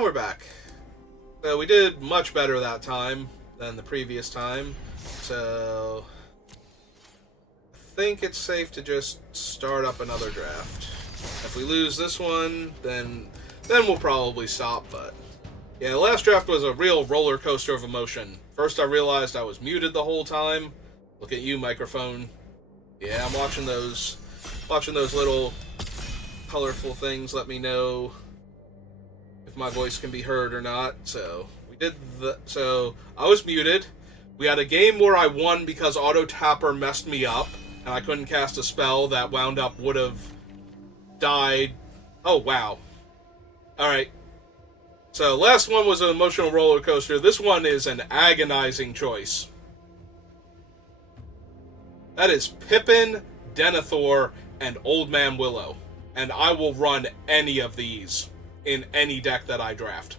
And we're back. So we did much better that time than the previous time. So I think it's safe to just start up another draft. If we lose this one, then we'll probably stop, but yeah, the last draft was a real roller coaster of emotion. First I realized I was muted the whole time. Look at you, microphone. Yeah, I'm watching those little colorful things. Let me know if my voice can be heard or not. So so I was muted. We had a game where I won because Auto Tapper messed me up and I couldn't cast a spell that wound up would have died. Oh wow. Alright. So last one was an emotional roller coaster. This one is an agonizing choice. That is Pippin, Denethor, and Old Man Willow. And I will run any of these in any deck that I draft.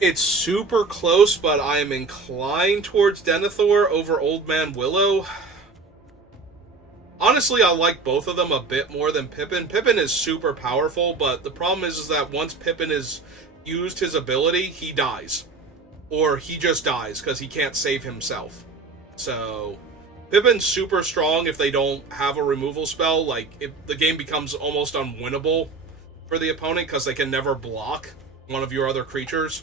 It's super close, but I am inclined towards Denethor over Old Man Willow. Honestly, I like both of them a bit more than Pippin. Pippin is super powerful, but the problem is that once Pippin has used his ability, he dies. Or he just dies because he can't save himself. So Pippin's super strong if they don't have a removal spell. Like, the game becomes almost unwinnable for the opponent because they can never block one of your other creatures.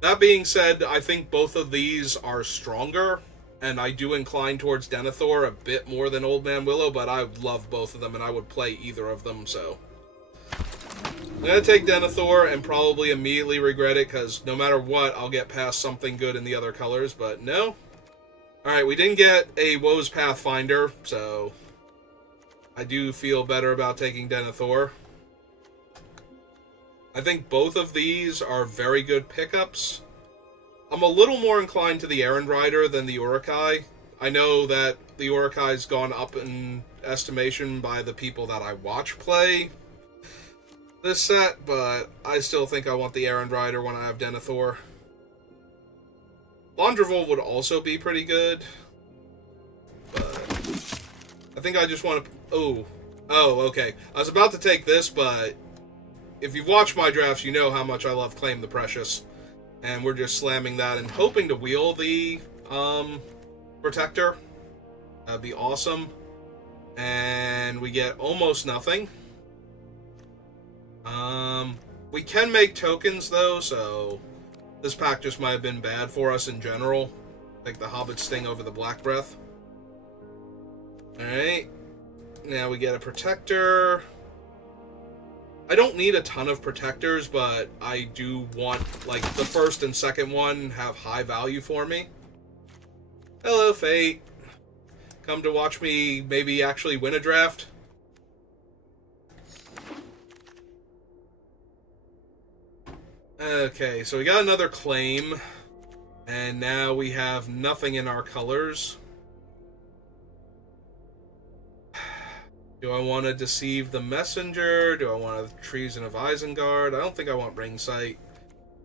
That being said, I think both of these are stronger, and I do incline towards Denethor a bit more than Old Man Willow, but I love both of them, and I would play either of them, so I'm going to take Denethor and probably immediately regret it, because no matter what, I'll get past something good in the other colors, but no. Alright, we didn't get a Woe's Pathfinder, so I do feel better about taking Denethor. I think both of these are very good pickups. I'm a little more inclined to the Errand Rider than the Uruk-hai. I know that the Uruk-hai's gone up in estimation by the people that I watch play this set, but I still think I want the Errand Rider when I have Denethor. Londreville would also be pretty good, but I think I just want to... Oh, okay. I was about to take this, but if you've watched my drafts, you know how much I love Claim the Precious. And we're just slamming that and hoping to wheel the Protector. That'd be awesome. And we get almost nothing. We can make tokens, though, so this pack just might have been bad for us in general. Like the Hobbit Sting over the Black Breath. Alright. Now we get a Protector. I don't need a ton of protectors, but I do want, like, the first and second one have high value for me. Hello, Fate. Come to watch me maybe actually win a draft? Okay, so we got another claim, and now we have nothing in our colors. Do I want to Deceive the Messenger? Do I want a Treason of Isengard? I don't think I want Ring Sight.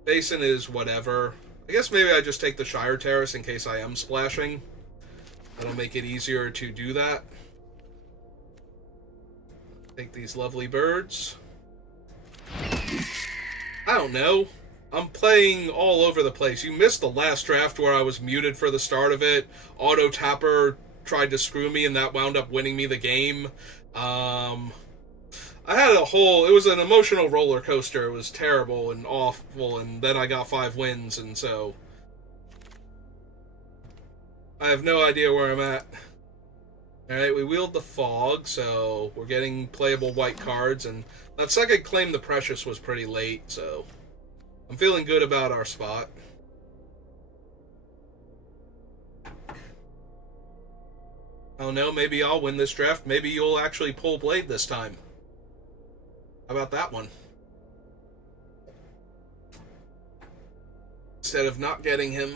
Basin is whatever. I guess maybe I just take the Shire Terrace in case I am splashing. That'll make it easier to do that. Take these lovely birds. I don't know. I'm playing all over the place. You missed the last draft where I was muted for the start of it. Auto Tapper tried to screw me and that wound up winning me the game. I had it was an emotional roller coaster. It was terrible and awful, and then I got 5 wins, and so I have no idea where I'm at. Alright, we wield the Fog, so we're getting playable white cards, and that second Claim the Precious was pretty late, so I'm feeling good about our spot. Oh no, maybe I'll win this draft. Maybe you'll actually pull Blade this time. How about that one? Instead of not getting him.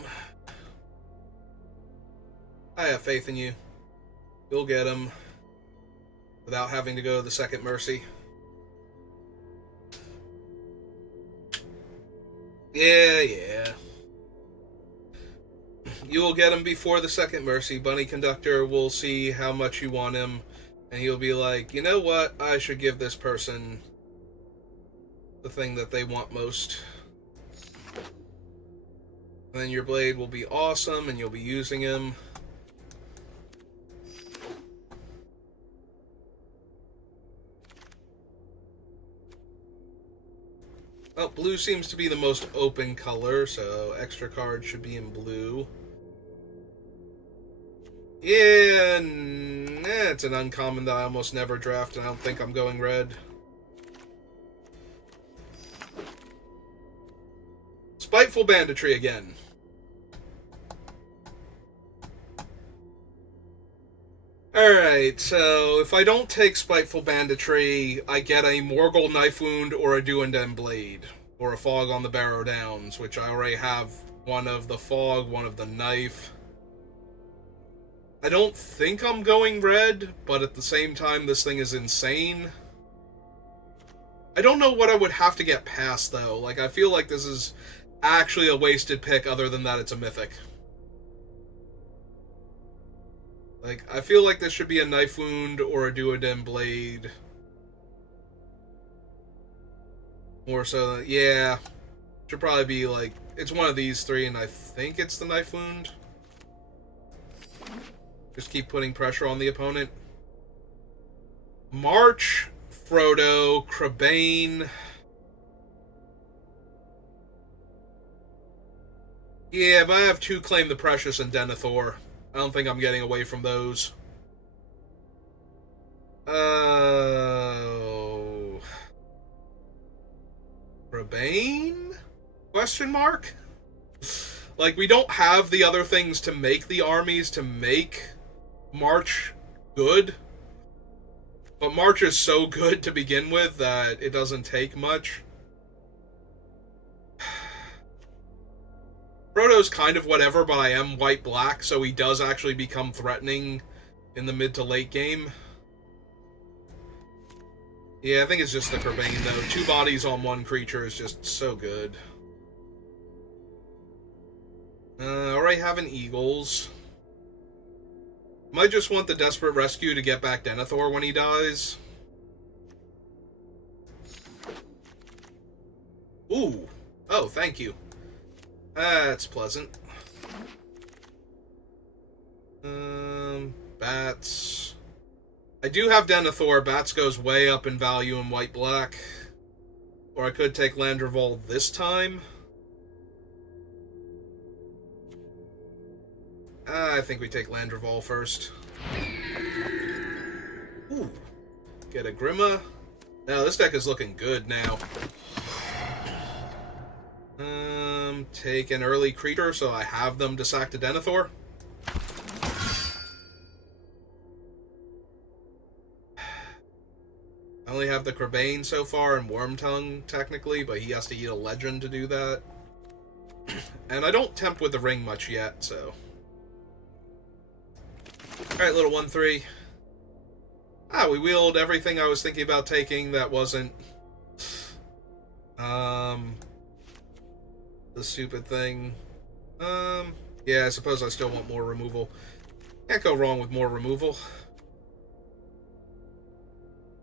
I have faith in you. You'll get him without having to go to the second Mercy. Yeah. You will get him before the second Mercy. Bunny Conductor will see how much you want him, and he'll be like, you know what? I should give this person the thing that they want most. And then your blade will be awesome, and you'll be using him. Well, blue seems to be the most open color, so extra cards should be in blue. Yeah, it's an uncommon that I almost never draft, and I don't think I'm going red. Spiteful Banditry again. Alright, so if I don't take Spiteful Banditry, I get a Morgul Knife Wound or a Duoden Blade. Or a Fog on the Barrow Downs, which I already have one of the Fog, one of the Knife. I don't think I'm going red, but at the same time, this thing is insane. I don't know what I would have to get past, though. Like, I feel like this is actually a wasted pick, other than that it's a Mythic. Like, I feel like this should be a Knife Wound or a Duoden Blade. More so, yeah. Should probably be, like, it's one of these three, and I think it's the Knife Wound. Just keep putting pressure on the opponent. March, Frodo, Crebain. Yeah, but I have two Claim the Precious and Denethor. I don't think I'm getting away from those. Crebain? Question mark? Like, we don't have the other things to make the armies to make March good. But March is so good to begin with that it doesn't take much. Frodo's kind of whatever, but I am white-black, so he does actually become threatening in the mid to late game. Yeah, I think it's just the Crebain, though. 2 bodies on 1 creature is just so good. Already having Eagles. Might just want the Desperate Rescue to get back Denethor when he dies. Ooh. Oh, thank you. That's pleasant. Bats. I do have Denethor. Bats goes way up in value in white-black. Or I could take Landroval this time. I think we take Landroval first. Ooh. Get a Grima. Now, this deck is looking good now. Take an early creature so I have them to sack to Denethor. I only have the Crebain so far and Wormtongue, technically, but he has to eat a legend to do that. And I don't tempt with the ring much yet, so... Alright, little 1-3. We wheeled everything I was thinking about taking that wasn't... the stupid thing. Yeah, I suppose I still want more removal. Can't go wrong with more removal.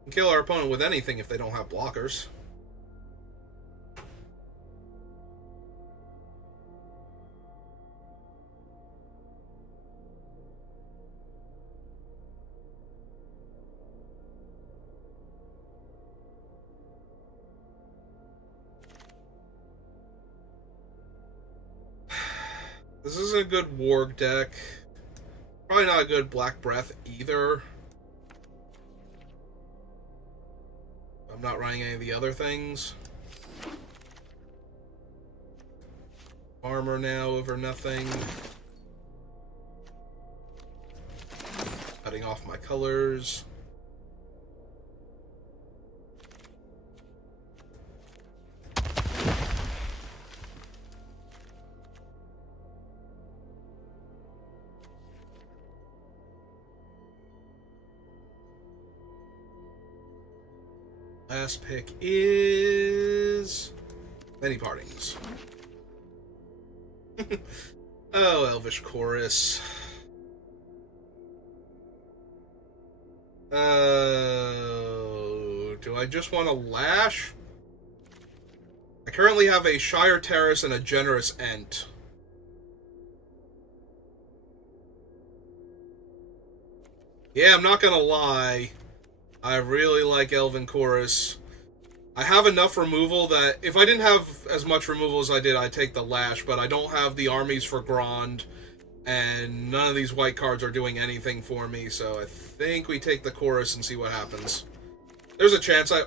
Can kill our opponent with anything if they don't have blockers. This isn't a good Warg deck. Probably not a good Black Breath either. I'm not running any of the other things. Armor now over nothing. Cutting off my colors. Last pick is... Many Partings. Oh, Elvish Chorus. Oh, do I just want to Lash? I currently have a Shire Terrace and a Generous Ent. Yeah, I'm not gonna lie. I really like Elven Chorus. I have enough removal that if I didn't have as much removal as I did, I'd take the Lash, but I don't have the armies for Grond, and none of these white cards are doing anything for me, so I think we take the Chorus and see what happens. There's a chance I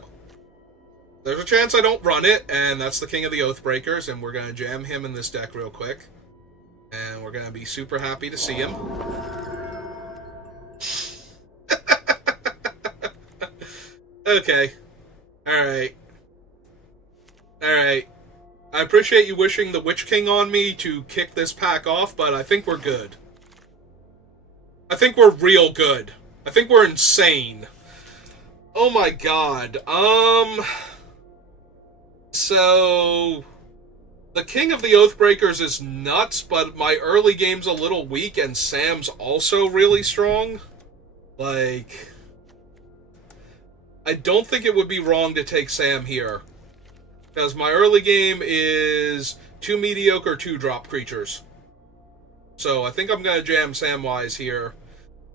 don't run it, and that's the King of the Oathbreakers, and we're going to jam him in this deck real quick. And we're going to be super happy to see him. Okay. Alright. Alright. I appreciate you wishing the Witch King on me to kick this pack off, but I think we're good. I think we're real good. I think we're insane. Oh my god. So, the King of the Oathbreakers is nuts, but my early game's a little weak, and Sam's also really strong. Like, I don't think it would be wrong to take Sam here. Because my early game is 2 mediocre 2-drop creatures. So I think I'm going to jam Samwise here.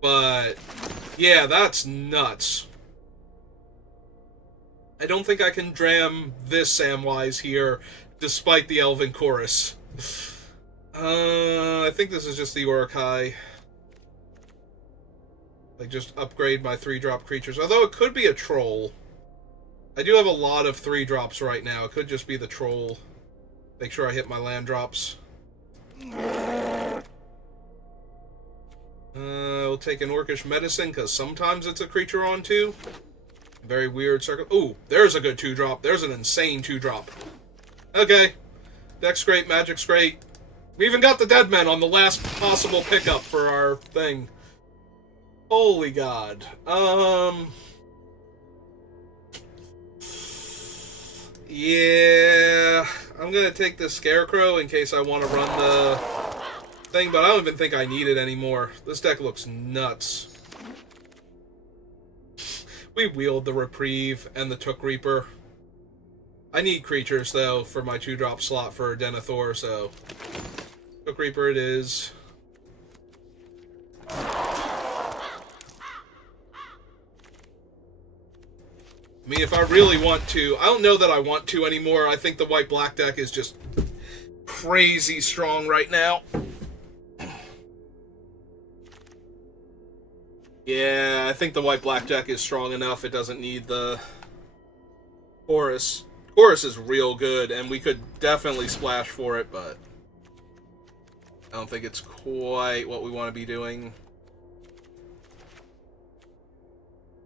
But, yeah, that's nuts. I don't think I can jam this Samwise here, despite the Elven Chorus. I think this is just the Uruk-hai. Like, just upgrade my 3-drop creatures. Although it could be a Troll. I do have a lot of 3-drops right now. It could just be the Troll. Make sure I hit my land drops. We'll take an Orcish Medicine, because sometimes it's a creature on 2. Very weird circle. Ooh, there's a good 2-drop. There's an insane 2-drop. Okay. Deck's great, Magic's great. We even got the Deadmen on the last possible pickup for our thing. Holy God. Yeah. I'm gonna take the Scarecrow in case I want to run the thing, but I don't even think I need it anymore. This deck looks nuts. We wield the Reprieve and the Took Reaper. I need creatures, though, for my 2-drop slot for Denethor, so Took Reaper it is. I mean, if I really want to... I don't know that I want to anymore. I think the white-black deck is just crazy strong right now. Yeah, I think the white-black deck is strong enough. It doesn't need the Chorus. Chorus is real good, and we could definitely splash for it, but I don't think it's quite what we want to be doing.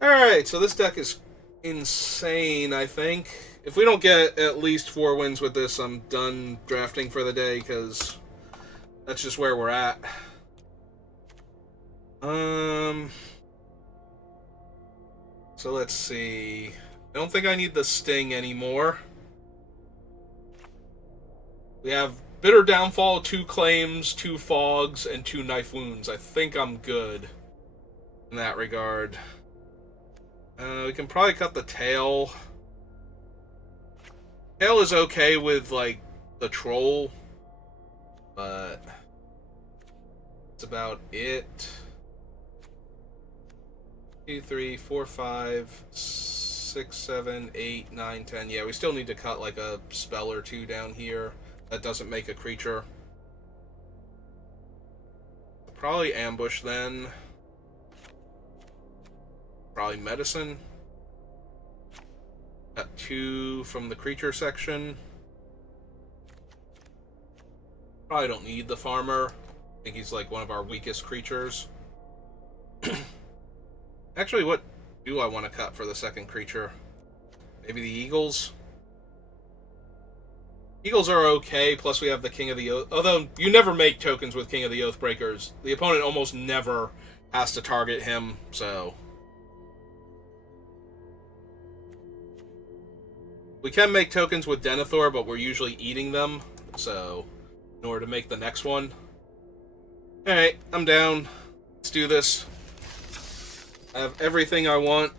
Alright, so this deck is insane, I think. If we don't get at least 4 wins with this, I'm done drafting for the day, because that's just where we're at. So let's see. I don't think I need the Sting anymore. We have Bitter Downfall, 2 Claims, 2 Fogs, and 2 Knife Wounds. I think I'm good in that regard. We can probably cut the Tail. Tail is okay with, like, the Troll, but that's about it. 2, 3, 4, 5, 6, 7, 8, 9, 10. Yeah, we still need to cut like a spell or 2 down here. That doesn't make a creature. Probably Ambush then. Probably Medicine. Got 2 from the creature section. Probably don't need the Farmer. I think he's like one of our weakest creatures. Actually, what do I want to cut for the second creature? Maybe the Eagles? Eagles are okay, plus we have the King of the Oath... Although, you never make tokens with King of the Oathbreakers. The opponent almost never has to target him, so... We can make tokens with Denethor, but we're usually eating them, so... In order to make the next one. Alright, I'm down. Let's do this. I have everything I want.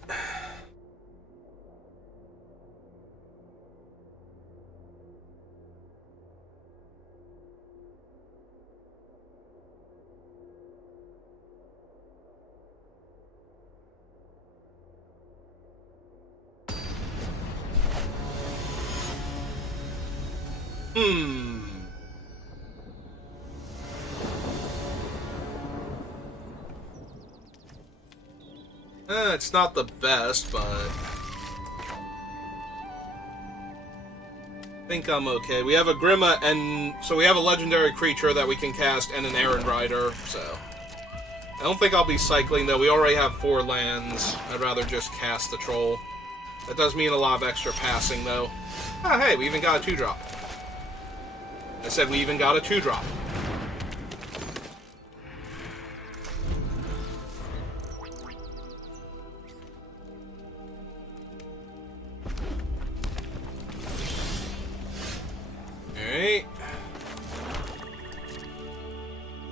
Hmm. It's not the best, but I think I'm okay. We have a Grima, and so we have a legendary creature that we can cast, and an Errand Rider, so I don't think I'll be cycling, though. We already have 4 lands. I'd rather just cast the Troll. That does mean a lot of extra passing, though. Oh, hey, we even got a 2-drop. I said we even got a 2-drop. Alright.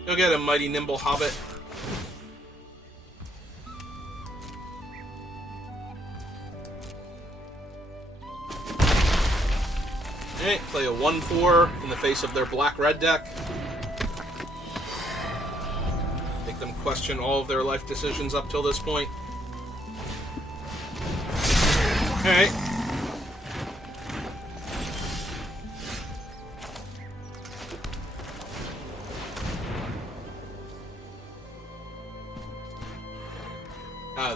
Go get a Mighty Nimble Hobbit. Alright, play a 1/4 in the face of their black-red deck. Make them question all of their life decisions up till this point. Alright.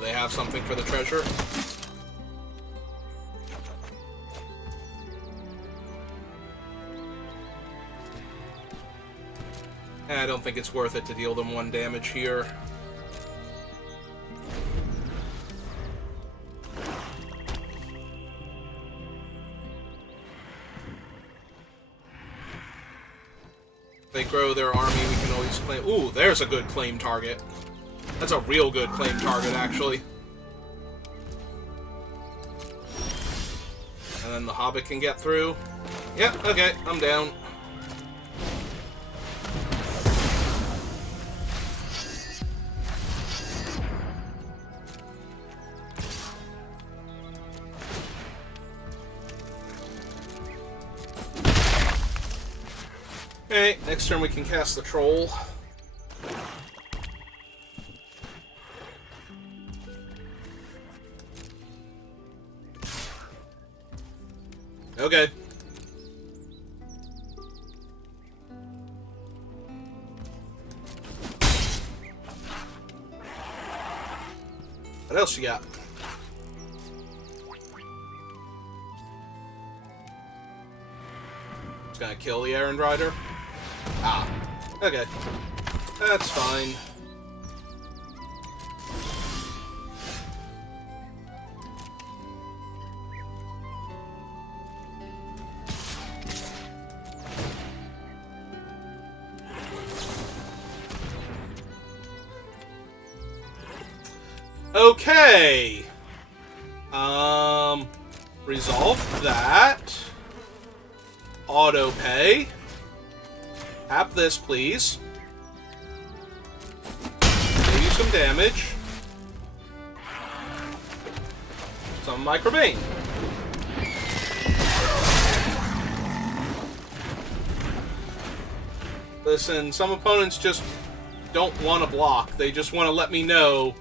They have something for the treasure. I don't think it's worth it to deal them 1 damage here. If they grow their army, we can always claim... Ooh, there's a good claim target. That's a real good claim target, actually. And then the Hobbit can get through. Yep, okay, I'm down. Alright, next turn we can cast the Troll. Okay. What else you got? It's gonna kill the Errand Rider? Ah. Okay. That's fine. Okay. Resolve that. Auto pay. Tap this, please. Do you some damage. Some Microbane. Listen, some opponents just don't want to block. They just want to let me know.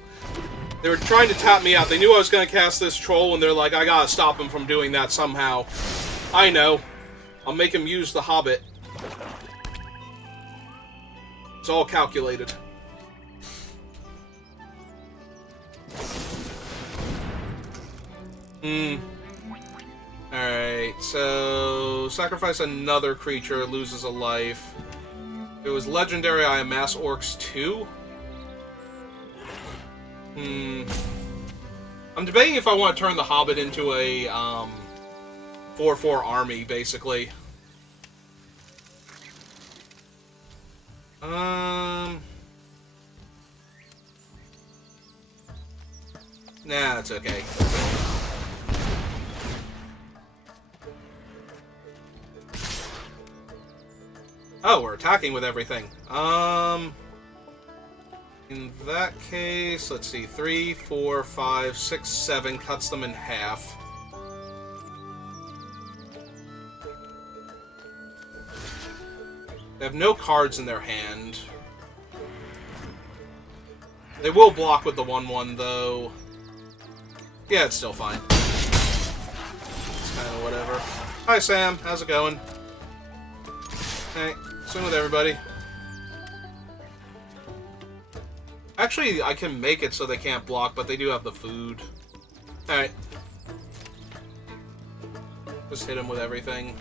They were trying to tap me out. They knew I was going to cast this Troll, and they're like, I gotta stop him from doing that somehow. I know. I'll make him use the Hobbit. It's all calculated. Alright, so... sacrifice another creature, loses a life. If it was legendary, I amass Orcs 2. I'm debating if I want to turn the Hobbit into a 4/4 army, basically. Nah, it's okay. Oh, we're attacking with everything. In that case, let's see, 3, 4, 5, 6, 7 cuts them in half. They have no cards in their hand. They will block with the 1/1, though. Yeah, it's still fine. It's kind of whatever. Hi, Sam. How's it going? Alright, swim with everybody. Actually, I can make it so they can't block, but they do have the food. Alright. Just hit them with everything.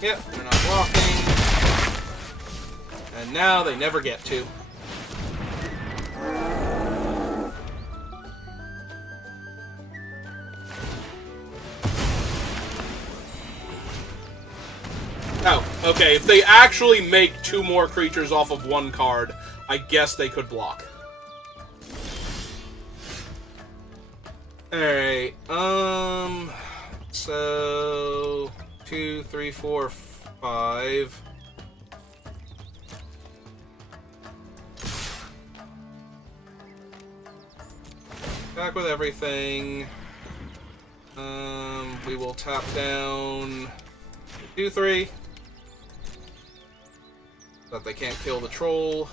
Yep, they're not blocking. And now they never get to. Oh, okay, if they actually make 2 more creatures off of 1 card, I guess they could block. Alright, so 2, 3, 4, 5. Back with everything. We will tap down 2, 3. So that they can't kill the troll.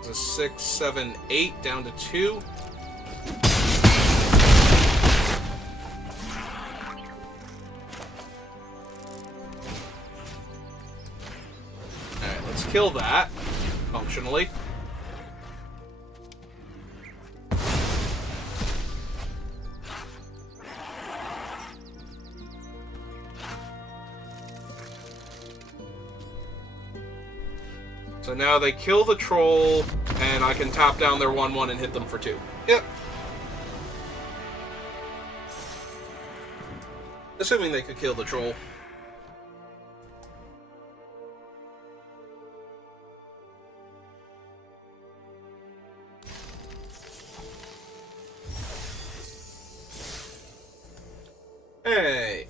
It's a 6, 7, 8 down to 2. Alright, let's kill that functionally. So now they kill the troll, and I can tap down their 1/1 and hit them for 2. Yep. Assuming they could kill the troll. Hey.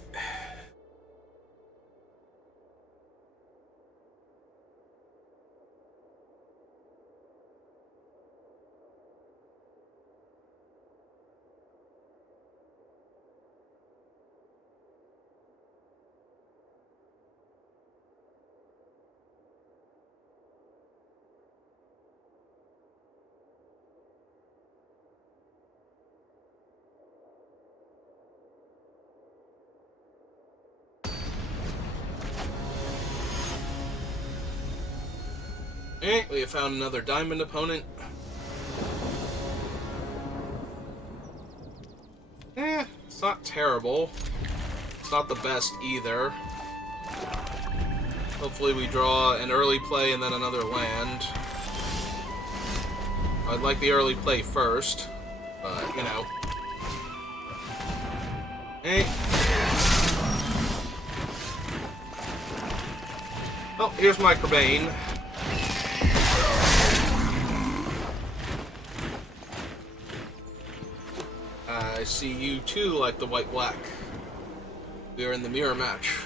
Alright, we have found another diamond opponent. It's not terrible. It's not the best either. Hopefully we draw an early play and then another land. I'd like the early play first, but, you know. Hey. Oh, here's my Kerbane. I see you too like the white-black. We are in the mirror match.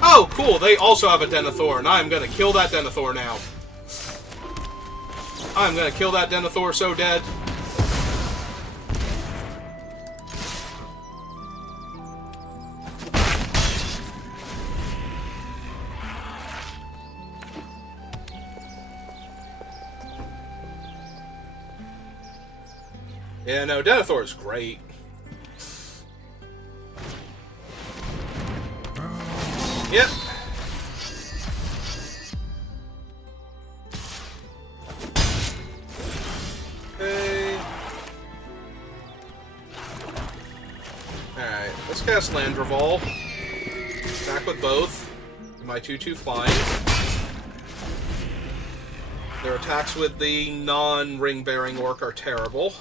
Oh, cool. They also have a Denethor, and I'm gonna kill that Denethor now. I'm gonna kill that Denethor so dead. Yeah, no, Denethor is great. Yep. Okay. Alright, let's cast Landreval. Attack with both. My 2/2 flying. Their attacks with the non-ring-bearing orc are terrible.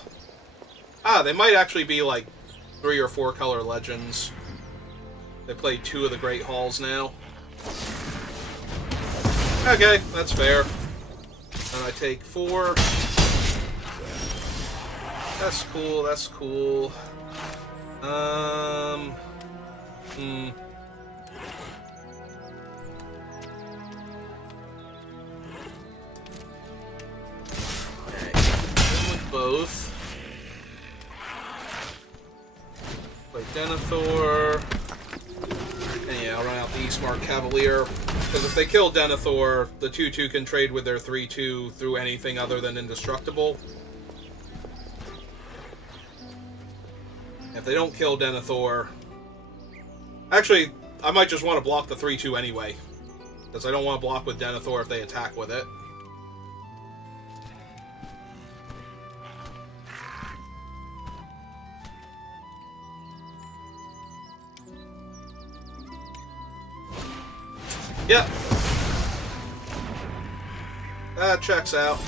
Ah, they might actually be like 3 or 4 color legends. They play 2 of the Great Halls now. Okay, that's fair. And I take 4. That's cool, that's cool. smart Cavalier. Because if they kill Denethor, the 2-2 can trade with their 3-2 through anything other than indestructible. If they don't kill Denethor... Actually, I might just want to block the 3-2 anyway. Because I don't want to block with Denethor if they attack with it. Yep. That checks out.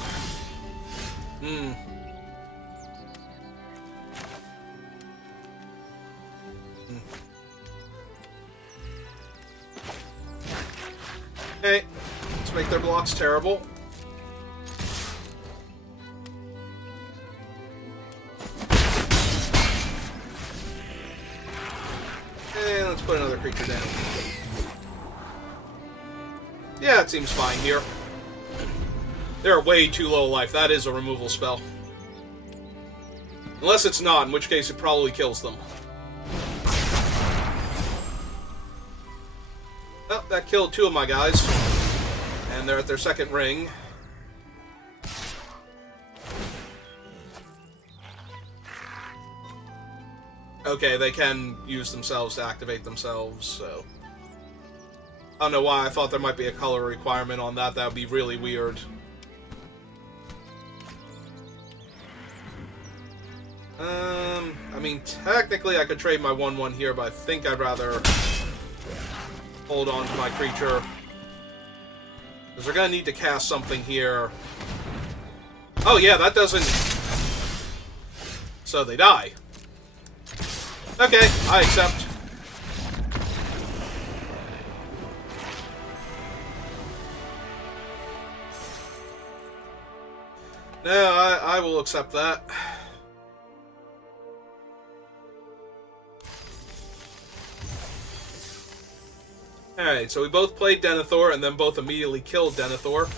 Okay, let's make their blocks terrible. And let's put another creature down. Yeah, it seems fine here. They're way too low life. That is a removal spell. Unless it's not, in which case it probably kills them. Oh, that killed 2 of my guys. And they're at their second ring. Okay, they can use themselves to activate themselves, so... I don't know why I thought there might be a color requirement on that. That would be really weird. I mean, technically I could trade my 1-1 here, but I think I'd rather hold on to my creature. Because they're going to need to cast something here. Oh yeah, that doesn't... So they die. Okay, I accept. No, I will accept that. Alright, so we both played Denethor and then both immediately killed Denethor.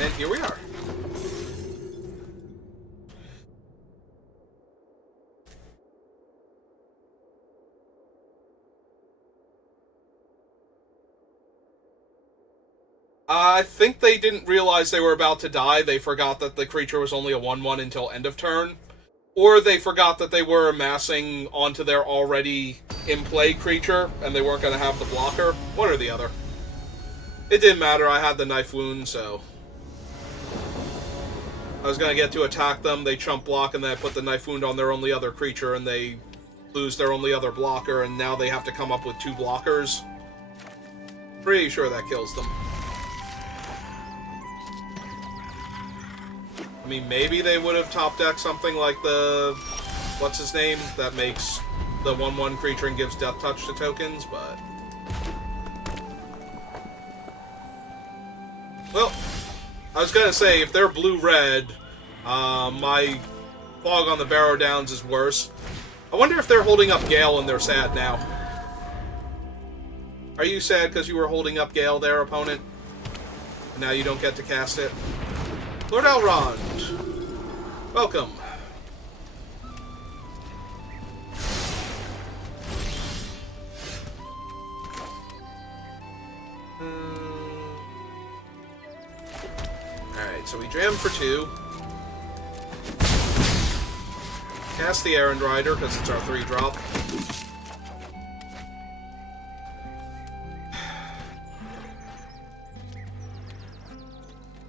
And here we are. I think they didn't realize they were about to die. They forgot that the creature was only a 1-1 until end of turn. Or they forgot that they were amassing onto their already in-play creature, and they weren't going to have the blocker. One or the other. It didn't matter, I had the knife wound, so... I was going to get to attack them, they chump block, and then I put the knife wound on their only other creature, and they lose their only other blocker, and now they have to come up with 2 blockers. Pretty sure that kills them. I mean, maybe they would have top-decked something like the... What's his name? That makes the 1-1 creature and gives Death Touch to tokens, but... Well, I was gonna say, if they're blue-red, my Fog on the Barrow Downs is worse. I wonder if they're holding up Gale and they're sad now. Are you sad because you were holding up Gale there, opponent? And now you don't get to cast it? Lord Elrond, welcome. Alright, so we jam for 2. Cast the Errand Rider, because it's our 3-drop.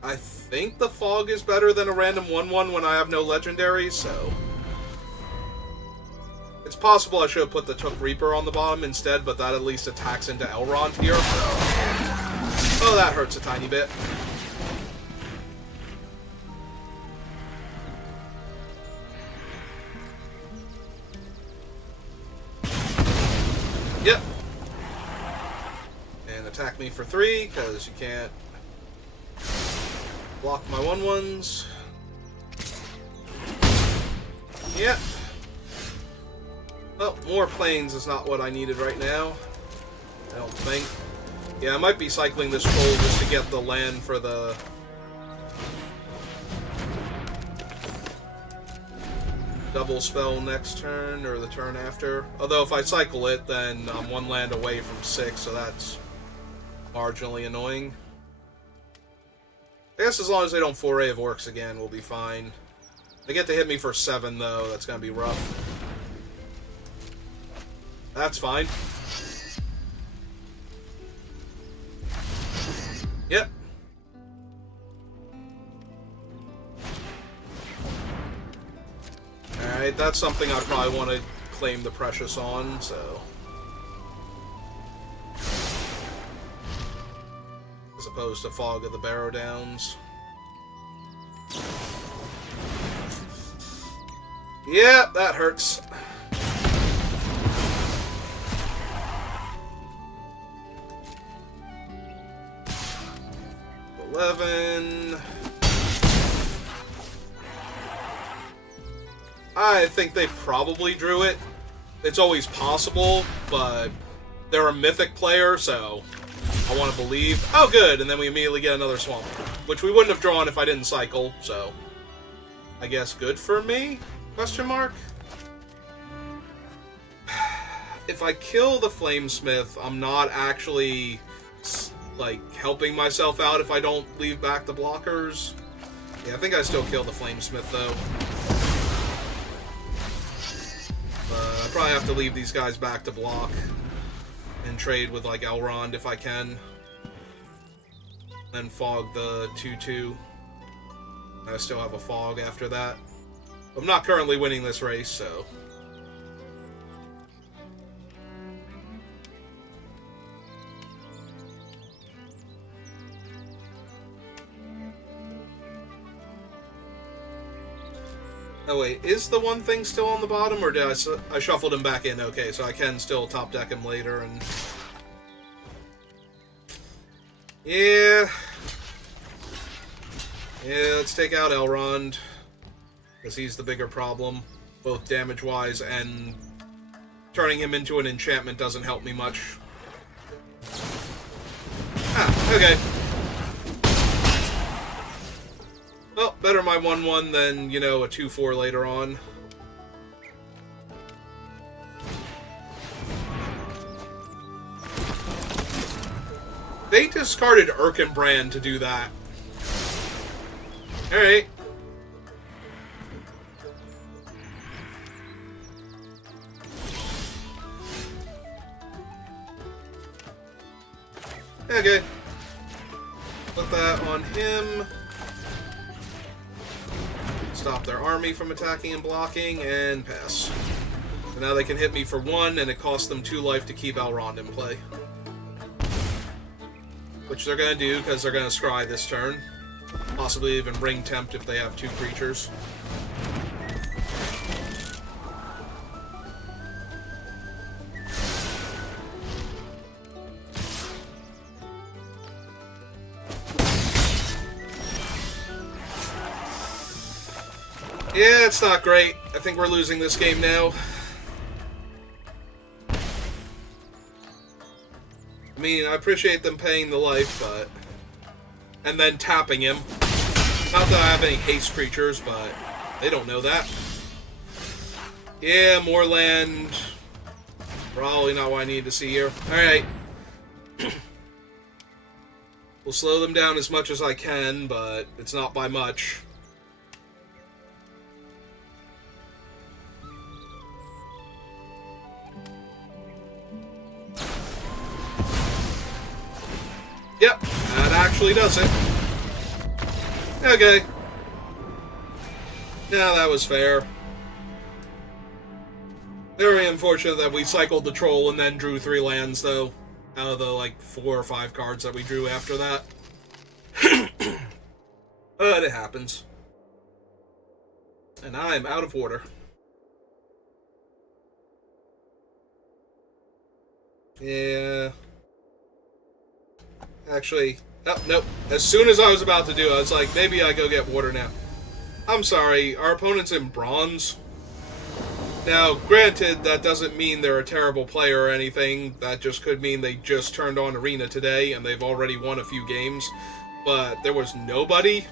I think the Fog is better than a random 1-1 when I have no legendaries, so... It's possible I should have put the Took Reaper on the bottom instead, but that at least attacks into Elrond here. Oh, that hurts a tiny bit. Yep. And attack me for 3, because you can't block my 1-1s. Yep. Well, more planes is not what I needed right now. I don't think. Yeah, I might be cycling this troll just to get the land for the... double spell next turn, or the turn after. Although if I cycle it, then I'm 1 land away from 6, so that's marginally annoying. I guess as long as they don't Foray of Orcs again, we'll be fine. They get to hit me for 7, though. That's going to be rough. That's fine. Yep. Alright, that's something I probably want to claim the Precious on, so... as opposed to Fog of the Barrow Downs. Yeah, that hurts. I think they probably drew it. It's always possible, but they're a mythic player, so I want to believe. Oh, good, and then we immediately get another Swamp, which we wouldn't have drawn if I didn't cycle, so I guess good for me? Question mark? If I kill the Flamesmith, I'm not actually, like, helping myself out if I don't leave back the blockers. Yeah, I think I still kill the Flamesmith, though. I probably have to leave these guys back to block and trade with, like, Elrond if I can. Then fog the 2-2. I still have a fog after that. I'm not currently winning this race, so... Oh wait, is the one thing still on the bottom, or did I shuffled him back in? Okay, so I can still top deck him later, and... Yeah, let's take out Elrond, because he's the bigger problem, both damage-wise and turning him into an enchantment doesn't help me much. Ah, okay. Well, better my 1-1 than, you know, a 2-4 later on. They discarded Erkenbrand to do that. Alright. Okay. Put that on him. Stop their army from attacking and blocking, and pass. So now they can hit me for 1, and it costs them 2 life to keep Elrond in play. Which they're going to do, because they're going to scry this turn. Possibly even Ring Tempt if they have 2 creatures. Yeah, it's not great. I think we're losing this game now. I mean, I appreciate them paying the life, but... and then tapping him. Not that I have any haste creatures, but they don't know that. Yeah, more land. Probably not what I need to see here. Alright. We'll slow them down as much as I can, but it's not by much. Yep, that actually does it. Okay. Yeah, that was fair. Very unfortunate that we cycled the troll and then drew 3 lands, though. Out of the, like, 4 or 5 cards that we drew after that. But it happens. And I'm out of order. Yeah... Actually, oh, nope. As soon as I was about to do it, I was like, maybe I go get water now. I'm sorry, our opponent's in bronze. Now, granted, that doesn't mean they're a terrible player or anything. That just could mean they just turned on Arena today, and they've already won a few games. But there was nobody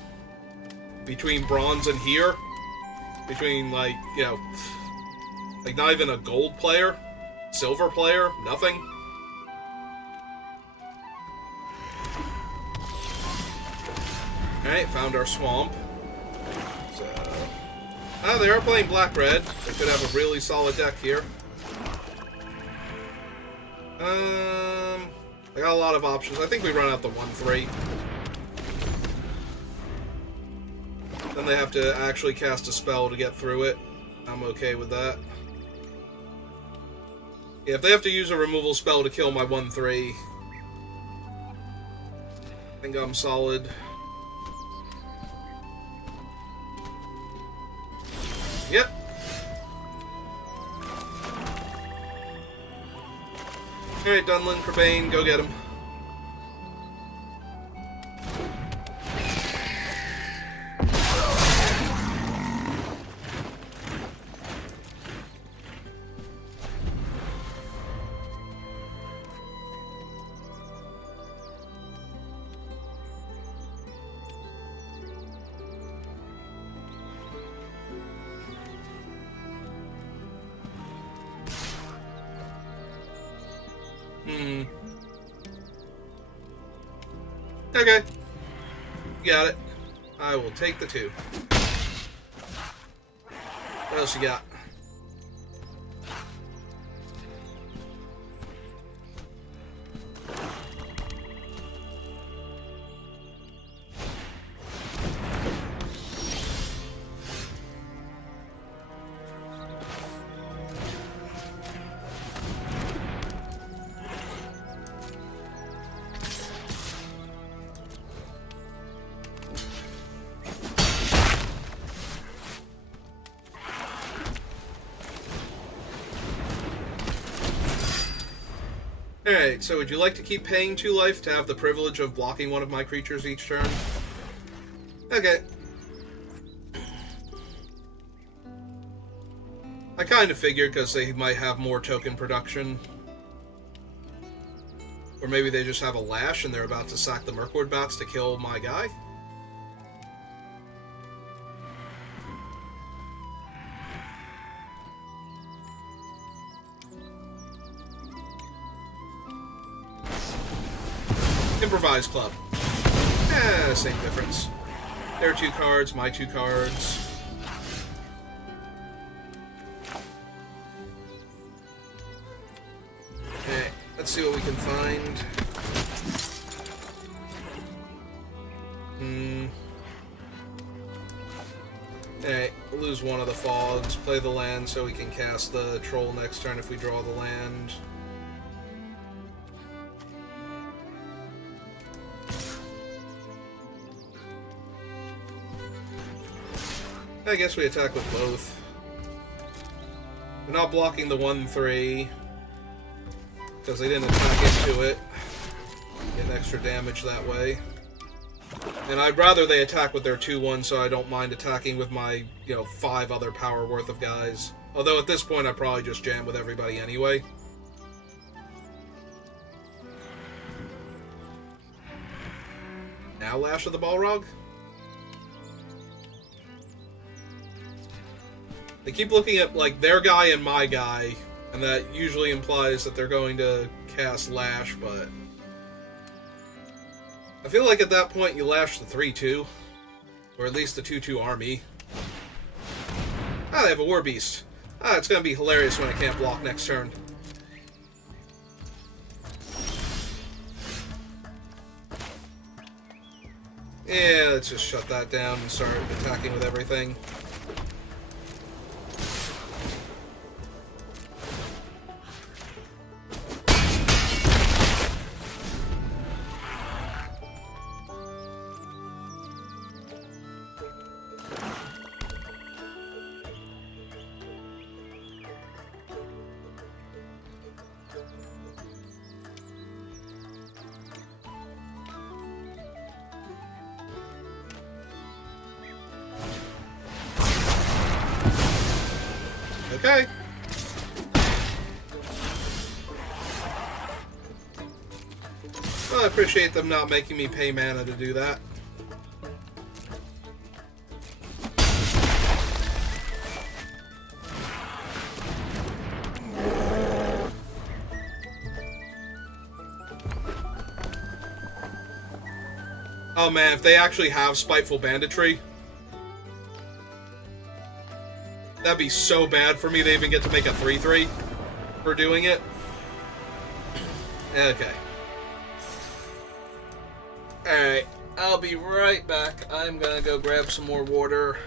between bronze and here. between, like, you know, like not even a gold player, silver player, nothing. Alright, found our swamp. So, they are playing black-red. They could have a really solid deck here. I got a lot of options. I think we run out the 1/3. Then they have to actually cast a spell to get through it. I'm okay with that. Yeah, if they have to use a removal spell to kill my 1/3, I think I'm solid. Yep. Alright, Dunlin, Crebain, go get him. Okay. Got it. I will take the 2. What else you got? Alright, so would you like to keep paying 2 life to have the privilege of blocking one of my creatures each turn? Okay. I kind of figured, because they might have more token production. Or maybe they just have a Lash and they're about to sack the Mirkwood Bats to kill my guy? Improvise Club. Same difference. Their 2 cards, my 2 cards. Okay, let's see what we can find. Okay, we'll lose one of the fogs, play the land so we can cast the troll next turn if we draw the land. I guess we attack with both. We're not blocking the 1/3 because they didn't attack into it. Get extra damage that way. And I'd rather they attack with their 2/1 so I don't mind attacking with my, 5 other power worth of guys. Although at this point I probably just jam with everybody anyway. Now Lash of the Balrog? They keep looking at, like, their guy and my guy, and that usually implies that they're going to cast Lash, but I feel like at that point you Lash the 3/2, or at least the 2/2 army. Ah, they have a War Beast. Ah, it's going to be hilarious when I can't block next turn. Yeah, let's just shut that down and start attacking with everything. Okay. Well, I appreciate them not making me pay mana to do that. Oh man, if they actually have Spiteful Banditry, that'd be so bad for me to even get to make a 3/3 for doing it. Okay. Alright, I'll be right back. I'm gonna go grab some more water.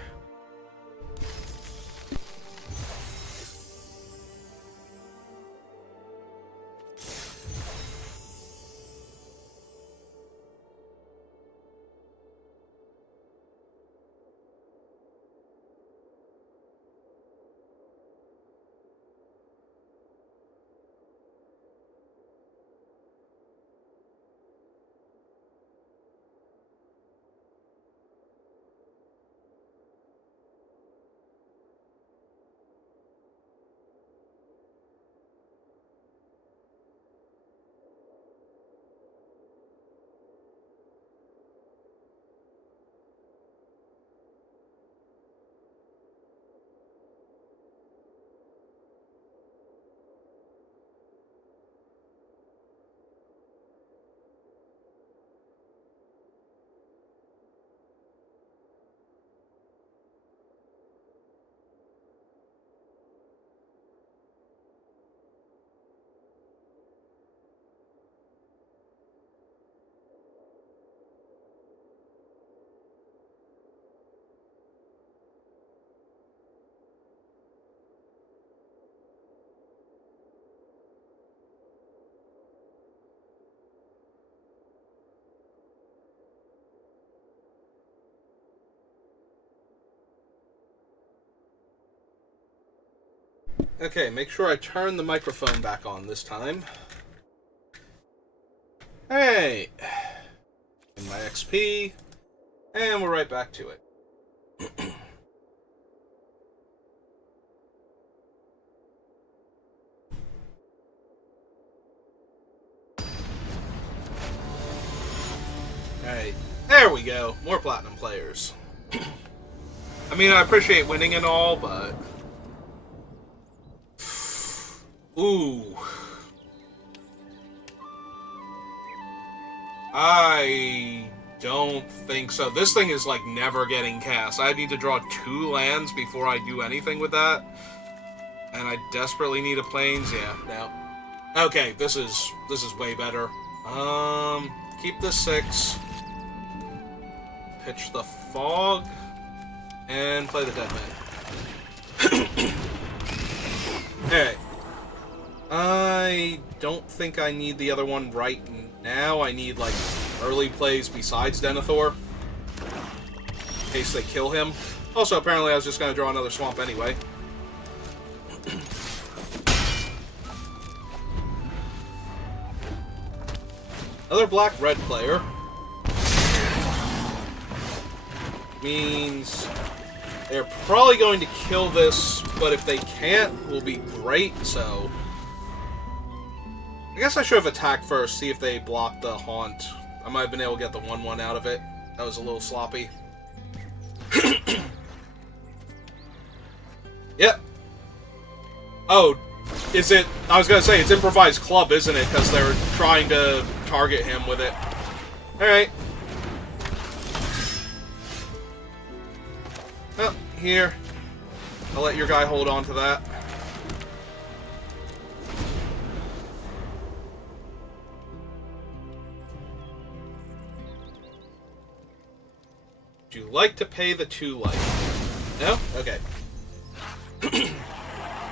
Okay, make sure I turn the microphone back on this time. Hey! In my XP. And we're right back to it. Alright, there we go. More platinum players. I mean, I appreciate winning and all, but... Ooh. I don't think so. This thing is like never getting cast. I need to draw 2 lands before I do anything with that. And I desperately need a plains. Yeah, no. Okay, this is way better. Keep the 6. Pitch the fog. And play the dead man. Alright. I don't think I need the other one right now. I need, like, early plays besides Denethor. In case they kill him. Also, apparently I was just going to draw another swamp anyway. Another black-red player. Means they're probably going to kill this, but if they can't, it will be great, so... I guess I should have attacked first, see if they block the Haunt. I might have been able to get the 1/1 out of it. That was a little sloppy. Yep. Oh, is it... I was gonna say, it's improvised club, isn't it? Because they're trying to target him with it. Alright. Oh, here. I'll let your guy hold on to that. Would you like to pay the 2 life? No? Okay.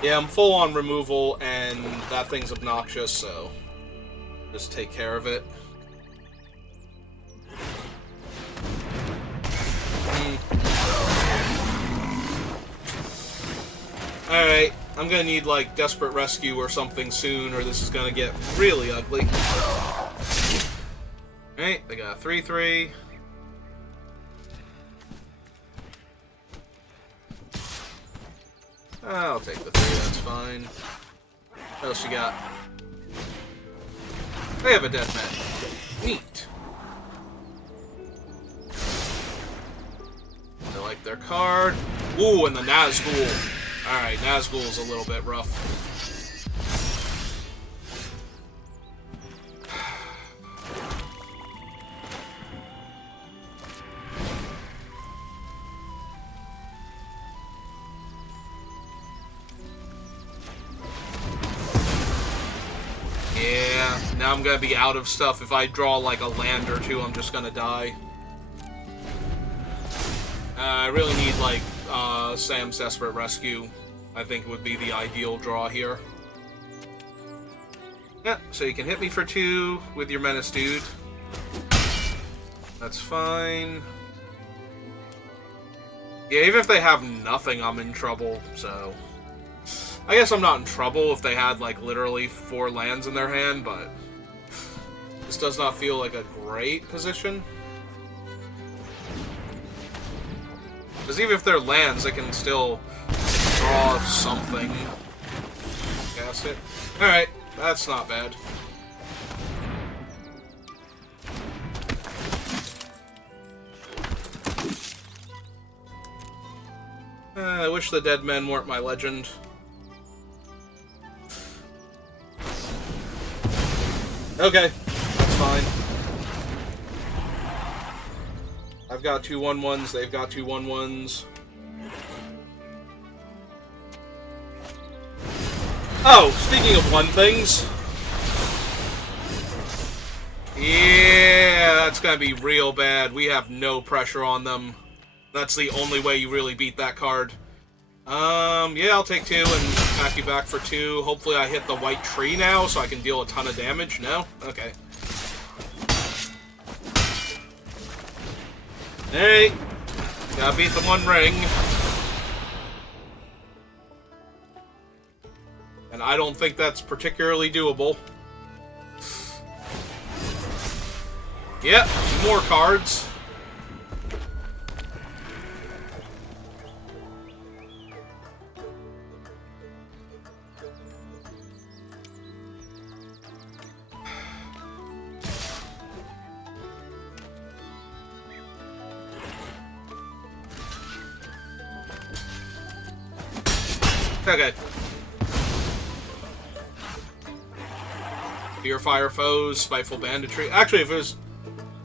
Yeah, I'm full on removal, and that thing's obnoxious, so just take care of it. Alright, I'm gonna need, like, Desperate Rescue or something soon, or this is gonna get really ugly. Alright, they got a 3/3. I'll take the 3, that's fine. What else you got? They have a dead man. Neat. They like their card. Ooh, and the Nazgul. Alright, Nazgul's a little bit rough. now I'm gonna be out of stuff. If I draw like a land or two, I'm just gonna die. I really need like Sam's Desperate Rescue. I think it would be the ideal draw here. Yeah, so you can hit me for 2 with your Menace Dude. That's fine. Yeah, even if they have nothing, I'm in trouble, so... I guess I'm not in trouble if they had, like, literally 4 lands in their hand, but... This does not feel like a great position. Because even if they're lands, they can still draw something. Cast it. Alright, that's not bad. I wish the dead men weren't my legend. Okay, that's fine. I've got 2 1/1s, they've got 2 1/1s. Oh, speaking of 1-things. Yeah, that's gonna be real bad. We have no pressure on them. That's the only way you really beat that card. Yeah, I'll take 2 and pack you back for 2. Hopefully I hit the white tree now so I can deal a ton of damage. No? Okay. Hey! Gotta beat the 1 ring. And I don't think that's particularly doable. Yep, 2 more cards. Okay. Fearfire Foes, Spiteful Banditry. Actually, if it was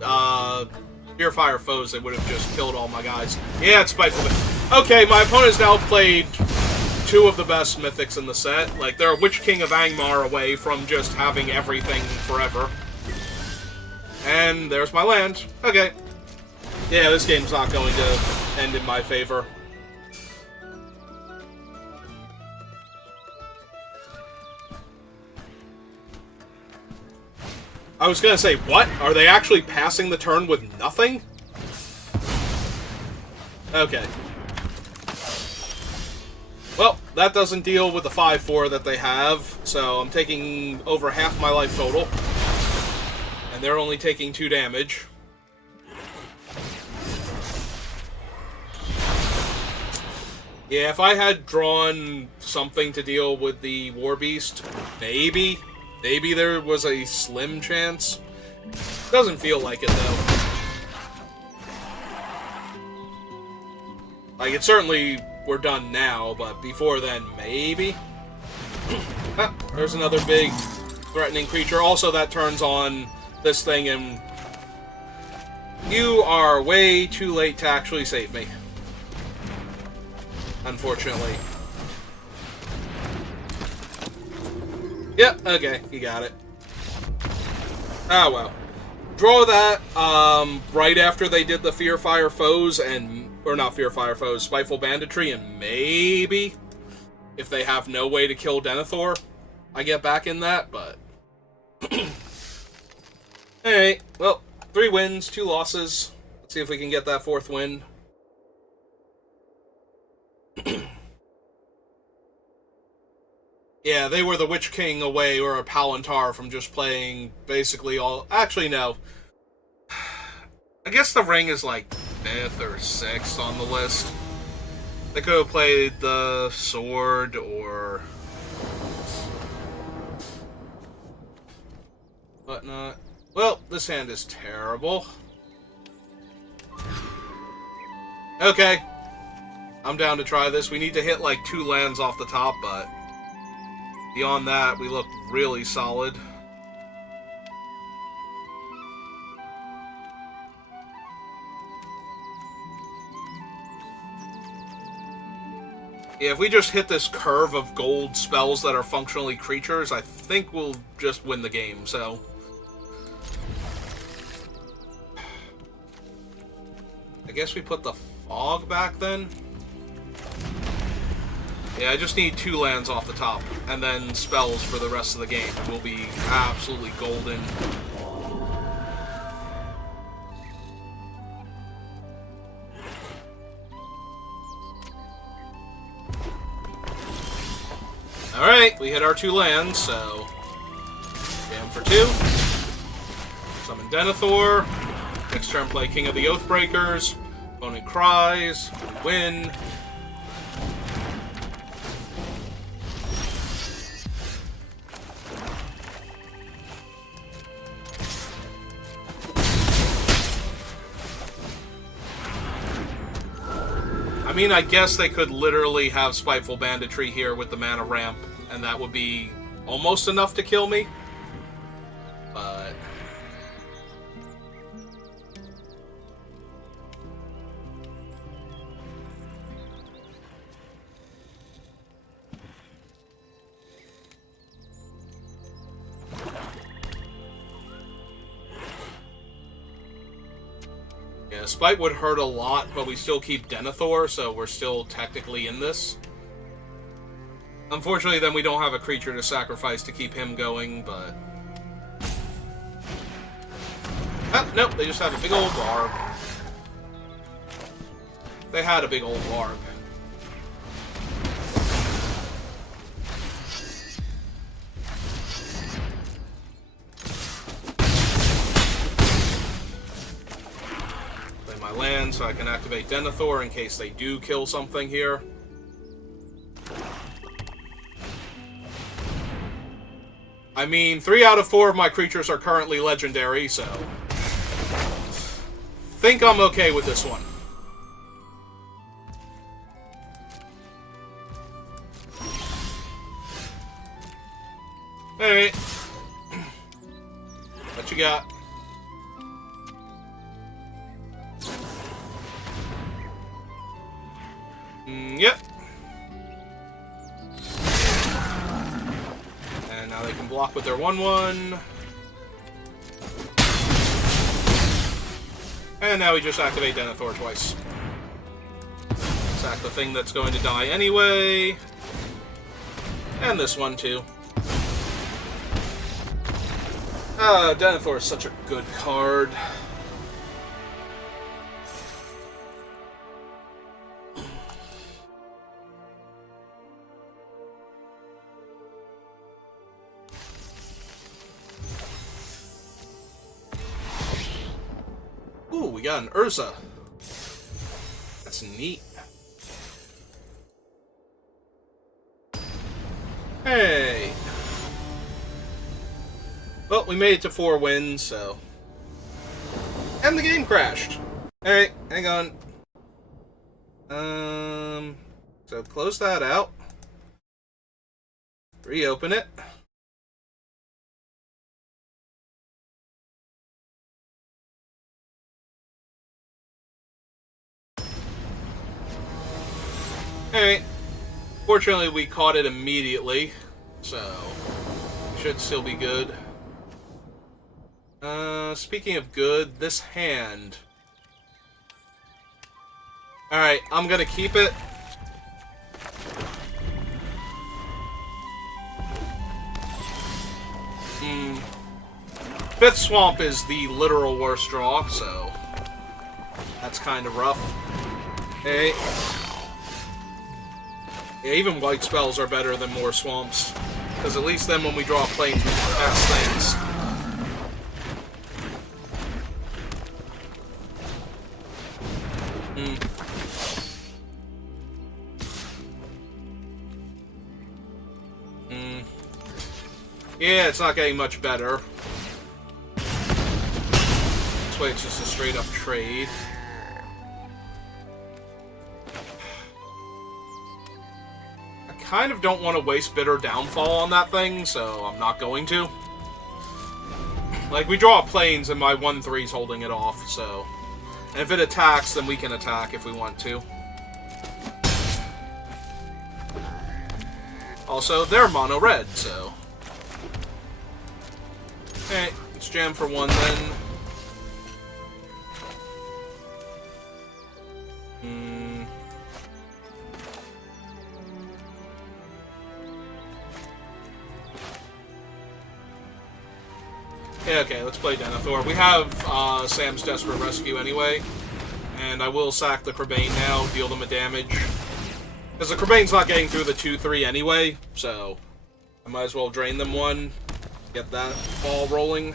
Fearfire Foes, they would have just killed all my guys. Yeah, it's Spiteful Banditry. Okay, my opponent's now played 2 of the best mythics in the set. Like, they're a Witch King of Angmar away from just having everything forever. And there's my land. Okay. Yeah, this game's not going to end in my favor. I was gonna say, what? Are they actually passing the turn with nothing? Okay. Well, that doesn't deal with the 5/4 that they have, so I'm taking over half my life total. And they're only taking 2 damage. Yeah, if I had drawn something to deal with the War Beast, maybe there was a slim chance. Doesn't feel like it, though. Like, it certainly, we're done now, but before then, maybe? Ah, there's another big threatening creature. Also, that turns on this thing, and you are way too late to actually save me. Unfortunately. Yep, okay, you got it. Ah, well. Draw that, right after they did the Fearfire Foes and... Or not Fearfire Foes, Spiteful Banditry, and maybe, if they have no way to kill Denethor, I get back in that, but... Alright, well, 3 wins, 2 losses. Let's see if we can get that 4th win. Yeah, they were the Witch King away, or a Palantir from just playing basically all... Actually, no. I guess the ring is like 5th or 6th on the list. They could have played the sword, or... whatnot. Well, this hand is terrible. Okay. I'm down to try this. We need to hit like 2 lands off the top, but... beyond that, we look really solid. Yeah, if we just hit this curve of gold spells that are functionally creatures, I think we'll just win the game, so... I guess we put the fog back then? Yeah, I just need 2 lands off the top, and then spells for the rest of the game. We'll be absolutely golden. Alright, we hit our 2 lands, so... Jam for 2. Summon Denethor. Next turn play King of the Oathbreakers. Opponent cries. We win. I mean, I guess they could literally have Spiteful Banditry here with the mana ramp, and that would be almost enough to kill me. But... yeah, Spite would hurt a lot, but we still keep Denethor, so we're still technically in this. Unfortunately, then we don't have a creature to sacrifice to keep him going, but... Ah, nope, they just have a big old Barb. They had a big old Barb. Play my land so I can activate Denethor in case they do kill something here. I mean, 3 out of 4 of my creatures are currently legendary, so... think I'm okay with this one. Alright. What you got? Yep. And now they can block with their 1/1. And now we just activate Denethor twice. Sack the thing that's going to die anyway. And this one too. Denethor is such a good card. Ooh, we got an Urza. That's neat. Hey! Well, we made it to 4 wins, so... And the game crashed! Alright, hang on. So close that out. Reopen it. Alright. Fortunately, we caught it immediately, so should still be good. Speaking of good, this hand. Alright, I'm gonna keep it. Fifth Swamp is the literal worst draw, so that's kind of rough. Hey. Yeah, even white spells are better than more swamps. Because at least then when we draw planes, we can cast things. Yeah, it's not getting much better. This way it's just a straight up trade. Kind of don't want to waste Bitter Downfall on that thing, so I'm not going to. Like, we draw planes and my 1/3's holding it off, so... And if it attacks, then we can attack if we want to. Also, they're mono red, so. Alright, let's jam for one then. Yeah, okay, let's play Denethor. We have Sam's Desperate Rescue anyway, and I will sack the Crebain now, deal them a damage. Because the Crebain's not getting through the 2-3 anyway, so I might as well drain them one, get that ball rolling.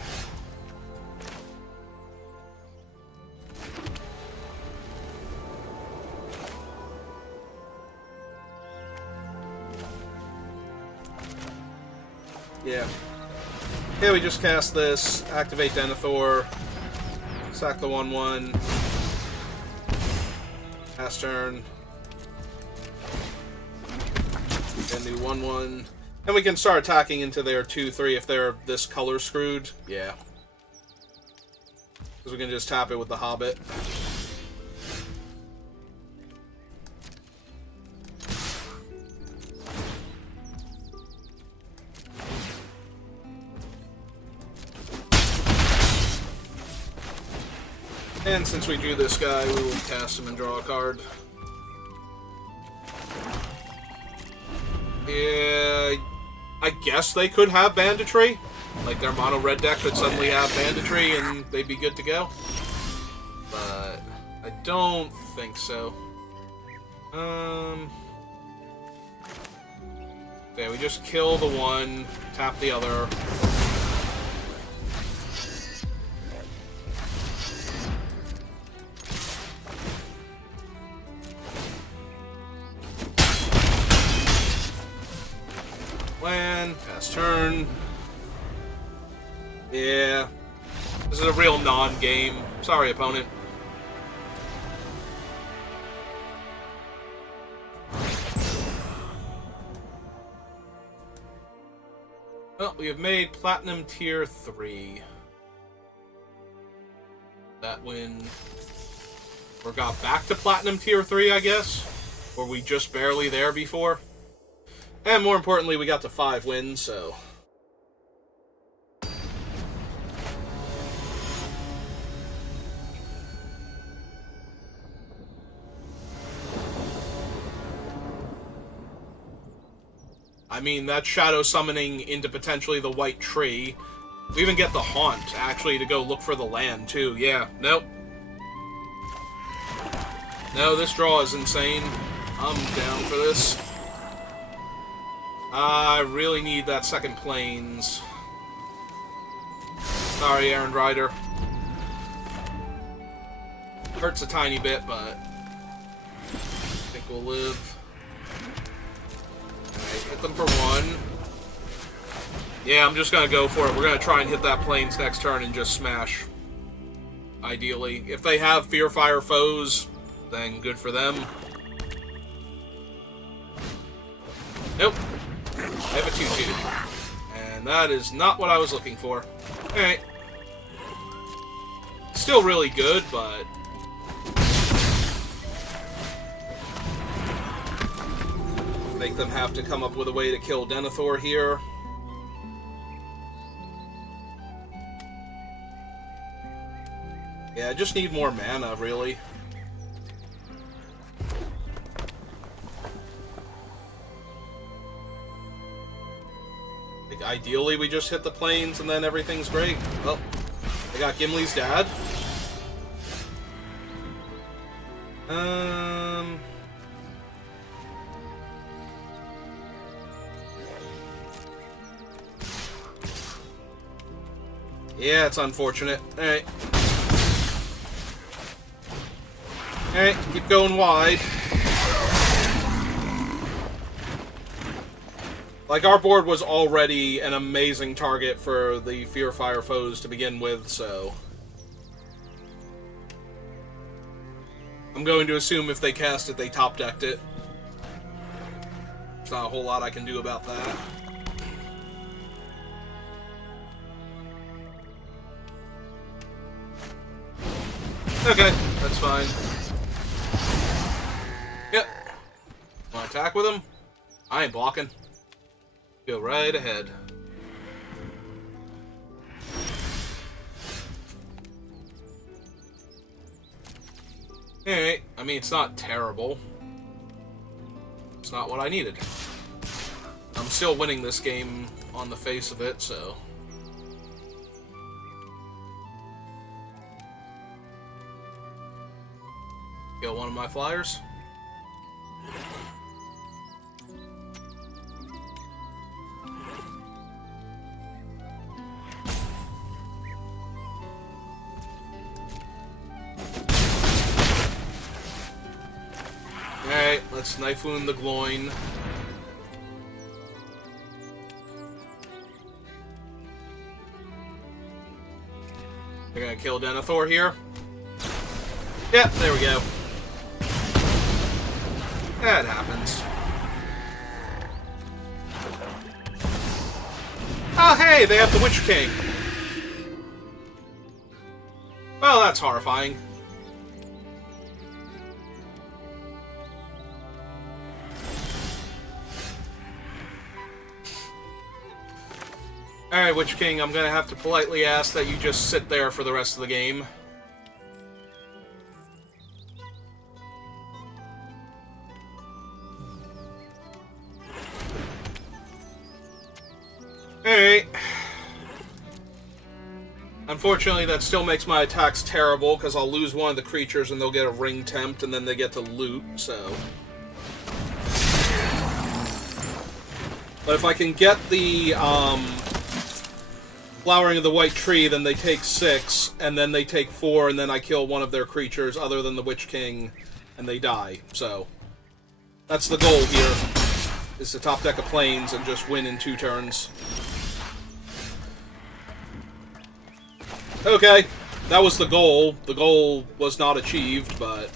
Yeah. Okay, we just cast this, activate Denethor, sack the 1-1, pass turn, and do 1-1, and we can start attacking into their 2-3 if they're this color screwed, yeah. Because we can just tap it with the Hobbit. And since we drew this guy, we will cast him and draw a card. Yeah, I guess they could have Banditry. Like, their mono red deck could suddenly have Banditry and they'd be good to go. But I don't think so. Okay, we just kill the one, tap the other. Land, pass turn. Yeah. This is a real non-game. Sorry, opponent. Well, we have made Platinum Tier 3. That win... Or got back to Platinum Tier 3, I guess? Were we just barely there before? And more importantly, we got to 5 wins, so... I mean, that's shadow summoning into potentially the white tree. We even get the Haunt, actually, to go look for the land, too. Yeah, nope. No, this draw is insane. I'm down for this. I really need that second Plains. Sorry, Errand Rider. Hurts a tiny bit, but I think we'll live. Alright, hit them for 1. Yeah, I'm just gonna go for it. We're gonna try and hit that Plains next turn and just smash. Ideally. If they have Fearfire foes, then good for them. Nope. I have a 2-2. And that is not what I was looking for. Alright. Still really good, but... make them have to come up with a way to kill Denethor here. Yeah, I just need more mana, really. Like, ideally, we just hit the Plains and then everything's great. Well, I got Gimli's dad. Yeah, it's unfortunate. Alright. Alright, keep going wide. Like, our board was already an amazing target for the Fearfire foes to begin with, so... I'm going to assume if they cast it, they top-decked it. There's not a whole lot I can do about that. Okay, that's fine. Yep. Want to attack with him? I ain't blocking. Go right ahead. Alright, I mean, it's not terrible. It's not what I needed. I'm still winning this game on the face of it, so... Kill one of my flyers. Alright, let's knife wound the Gloin. We're gonna kill Denethor here. Yeah, there we go. That happens. Oh, hey, they have the Witch King. Well, that's horrifying. Alright, Witch King, I'm gonna have to politely ask that you just sit there for the rest of the game. Alright. Unfortunately, that still makes my attacks terrible, because I'll lose one of the creatures and they'll get a ring tempt, and then they get to loot, so... But if I can get the, Flowering of the White Tree, then they take 6, and then they take 4, and then I kill one of their creatures other than the Witch King, and they die, so... That's the goal here, is to top deck a Plains and just win in 2 turns. Okay, that was the goal. The goal was not achieved, but...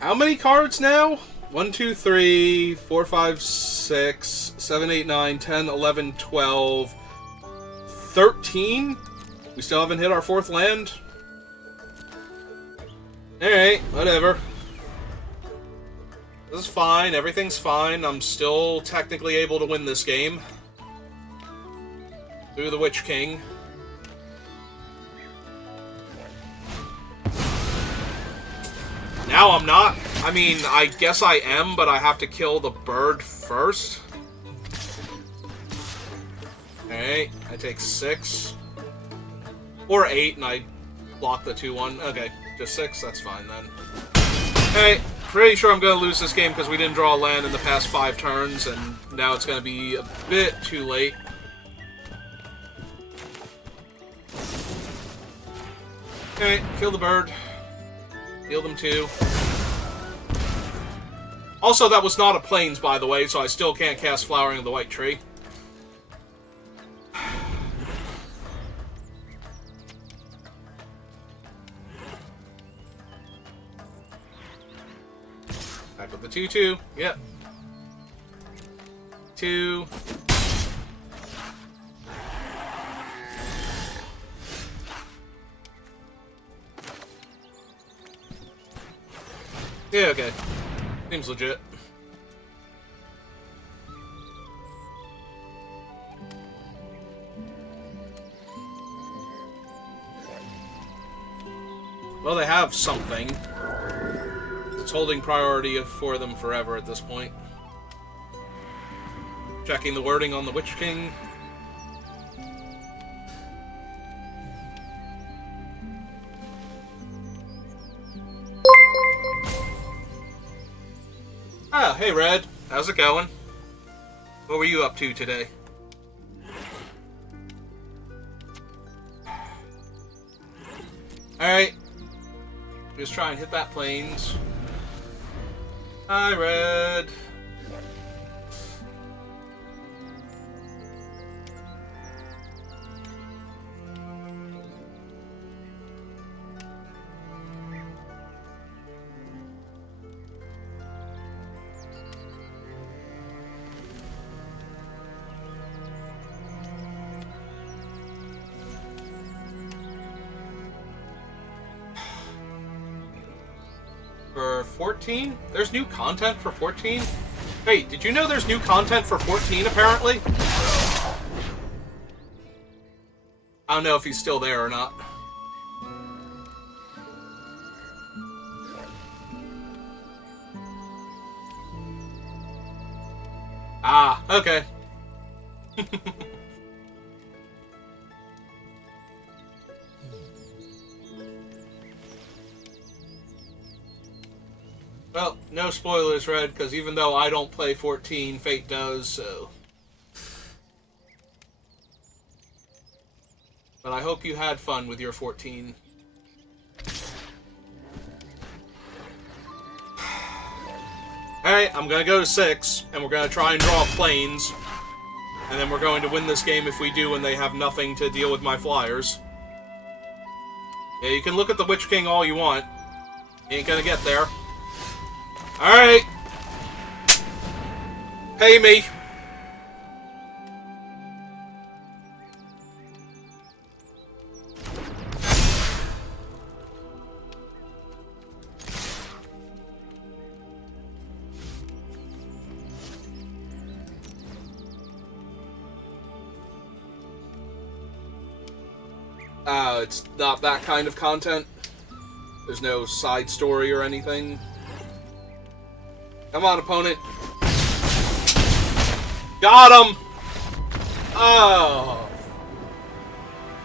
How many cards now? 1, 2, 3, 4, 5, 6, 7, 8, 9, 10, 11, 12, 13? We still haven't hit our 4th land? Alright, whatever. This is fine, everything's fine. I'm still technically able to win this game. Through the Witch King. Now I'm not. I mean, I guess I am, but I have to kill the bird first. Alright, I take 6. Or 8, and I block the 2-1. Okay, just 6, that's fine then. Alright, pretty sure I'm going to lose this game because we didn't draw a land in the past 5 turns, and now it's going to be a bit too late. Okay, kill the bird. Heal them too. Also, that was not a Plains, by the way, so I still can't cast Flowering of the White Tree. Back with the 2-2. Yep. 2. Yeah, okay. Seems legit. Well, they have something. It's holding priority for them forever at this point. Checking the wording on the Witch King. Ah, hey Red. How's it going? What were you up to today? Alright. Just try and hit that Plains. Hi, Red. For 14? There's new content for 14? Hey, did you know there's new content for 14, apparently? I don't know if he's still there or not. Ah, okay. Well, no spoilers, Red, because even though I don't play 14, Fate does, so... But I hope you had fun with your 14. Alright, I'm gonna go to 6, and we're gonna try and draw planes. And then we're going to win this game if we do and they have nothing to deal with my flyers. Yeah, you can look at the Witch King all you want. You ain't gonna get there. Alright. Pay me. It's not that kind of content. There's no side story or anything. Come on, opponent. Got him! Oh.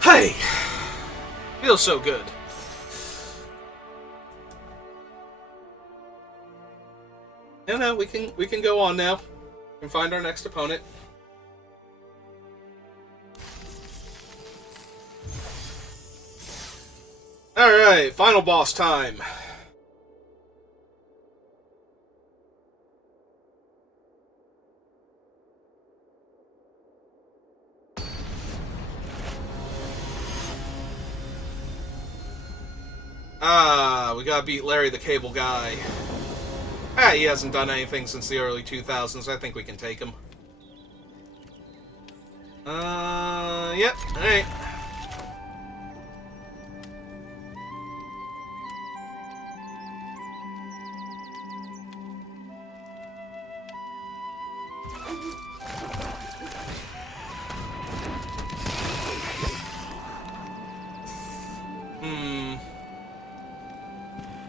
Hey! Feels so good. No, we can go on now. We can find our next opponent. Alright, final boss time. We gotta beat Larry the Cable Guy. He hasn't done anything since the early 2000s. I think we can take him. Yep, alright.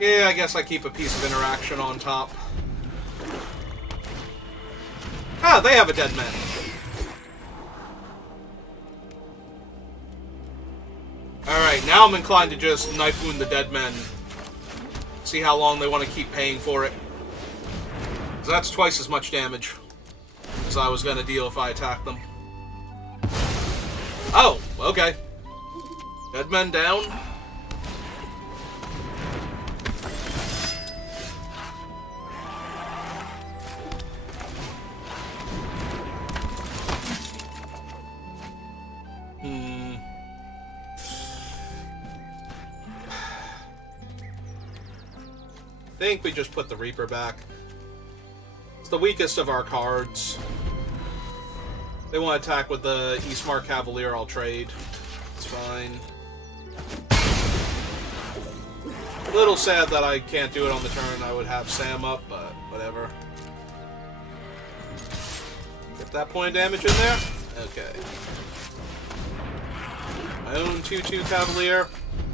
Yeah, I guess I keep a piece of interaction on top. Ah, they have a dead man. Alright, now I'm inclined to just knife wound the dead men. See how long they want to keep paying for it. Because that's twice as much damage as I was going to deal if I attacked them. Oh, okay. Dead men down. I think we just put the Reaper back. It's the weakest of our cards. They want to attack with the Eastmark Cavalier, I'll trade. It's fine. A little sad that I can't do it on the turn. I would have Sam up, but whatever. Get that point of damage in there? Okay. My own 2-2 Cavalier.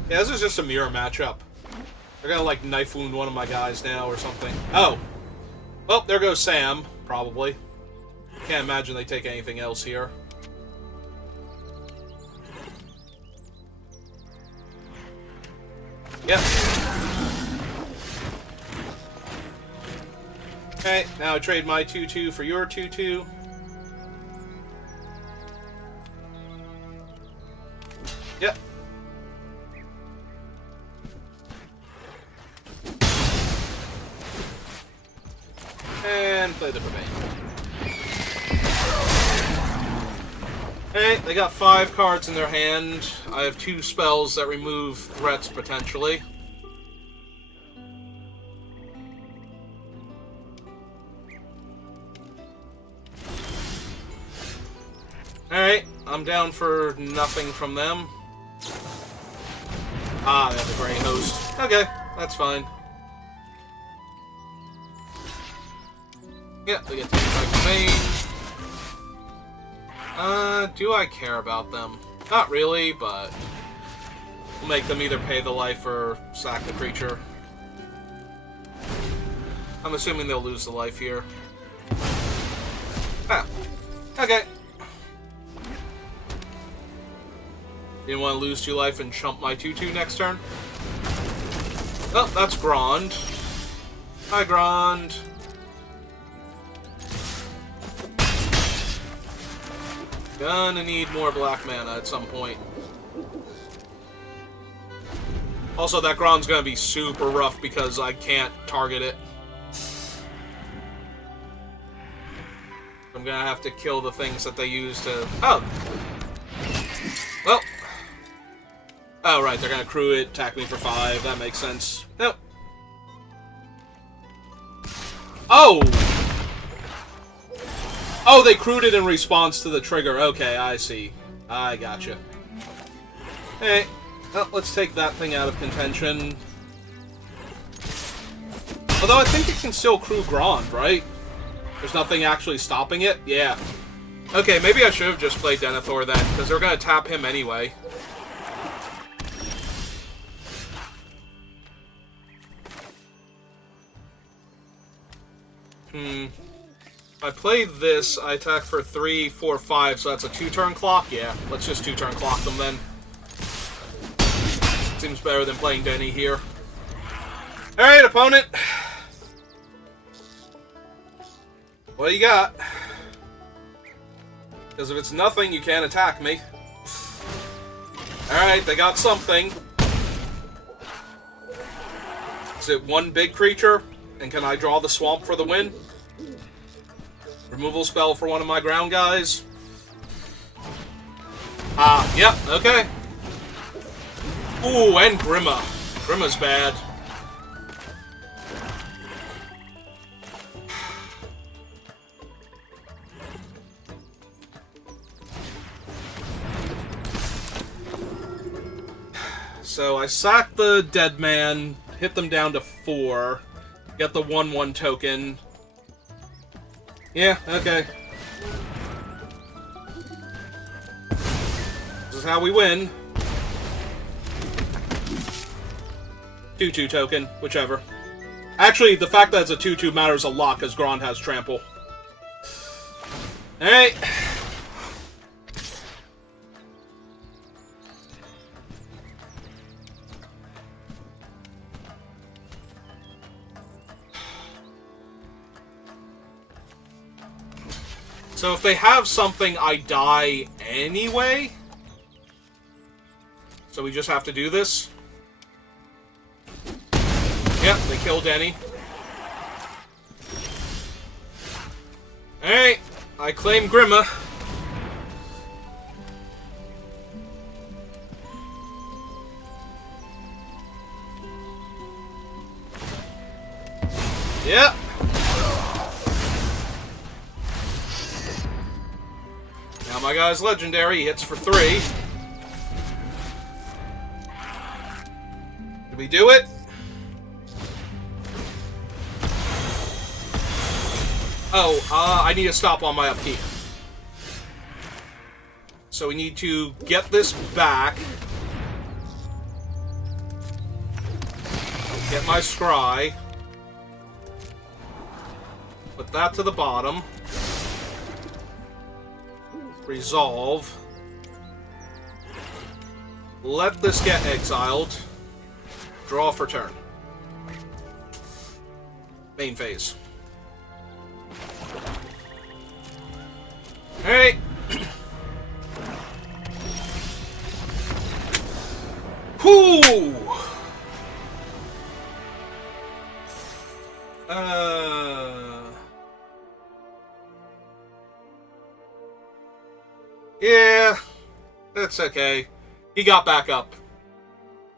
Yeah, this is just a mirror matchup. They're gonna, like, knife wound one of my guys now or something. Oh! Well, there goes Sam, probably. Can't imagine they take anything else here. Yep. Okay, now I trade my 2-2 for your 2-2. Yep. And play the Purveying. Alright, they got 5 cards in their hand. I have 2 spells that remove threats, potentially. Alright, I'm down for nothing from them. Ah, they have the Grey Host. Okay, that's fine. Yeah, they get to attack the main. Do I care about them? Not really, but we'll make them either pay the life or sack the creature. I'm assuming they'll lose the life here. Ah, okay. Didn't want to lose 2 life and chump my 2/2 next turn. Oh, that's Grond. Hi, Grond. Gonna need more black mana at some point. Also, that Grond's gonna be super rough because I can't target it. I'm gonna have to kill the things that they use to... Oh! Well. Oh, right, they're gonna crew it, attack me for 5. That makes sense. Nope. Oh! Oh, they crewed it in response to the trigger. Okay, I see. I gotcha. Hey, well, let's take that thing out of contention. Although I think it can still crew Grond, right? There's nothing actually stopping it? Yeah. Okay, maybe I should have just played Denethor then, because they're going to tap him anyway. If I play this, I attack for 3, 4, 5, so that's a 2-turn clock? Yeah, let's just 2-turn clock them then. Seems better than playing Denny here. Alright, opponent. What do you got? Because if it's nothing, you can't attack me. Alright, they got something. Is it 1 big creature? And can I draw the swamp for the win? Removal spell for one of my ground guys. Ah, yep, okay. Ooh, and Grima. Grima's bad. So I sack the dead man, hit them down to 4, get the 1/1 token. Yeah, okay. This is how we win. 2/2 token, whichever. Actually, the fact that it's a 2/2 matters a lot because Grond has trample. Alright. So if they have something, I die anyway? So we just have to do this? Yep, they killed Denny. Alright, I claim Grima. Yep. Now my guy's legendary, he hits for 3. Did we do it? Oh, I need to stop on my upkeep. So we need to get this back. Get my scry. Put that to the bottom. Resolve. Let this get exiled. Draw for turn. Main phase. Alright. Whoo! Yeah, that's okay. He got back up.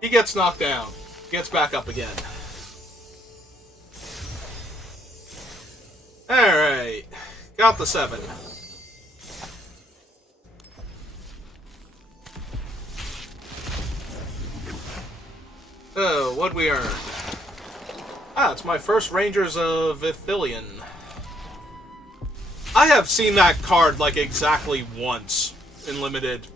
He gets knocked down. Gets back up again. Alright. Got the 7. So, what'd we earn? Ah, it's my first Rangers of Ithilien. I have seen that card like exactly once in Limited.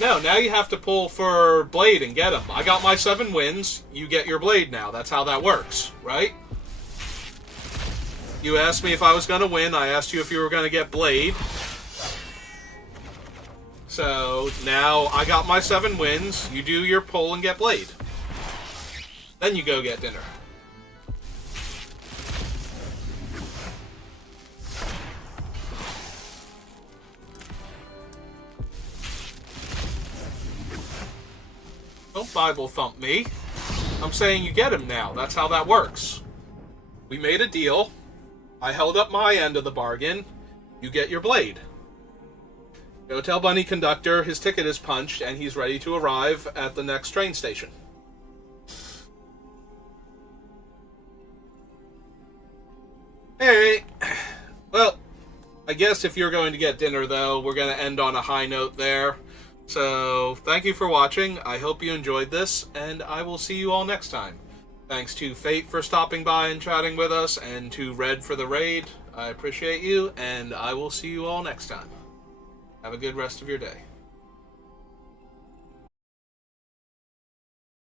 No, now you have to pull for Blade and get him. I got my 7 wins, you get your Blade now. That's how that works, right? You asked me if I was going to win, I asked you if you were going to get Blade. So, now I got my 7 wins, you do your pull and get Blade. Then you go get dinner. Don't Bible thump me. I'm saying you get him now. That's how that works. We made a deal. I held up my end of the bargain. You get your Blade. Go tell Bunny Conductor his ticket is punched and he's ready to arrive at the next train station. Alright. Well, I guess if you're going to get dinner, though, we're going to end on a high note there. So, thank you for watching. I hope you enjoyed this, and I will see you all next time. Thanks to Fate for stopping by and chatting with us, and to Red for the raid. I appreciate you, and I will see you all next time. Have a good rest of your day.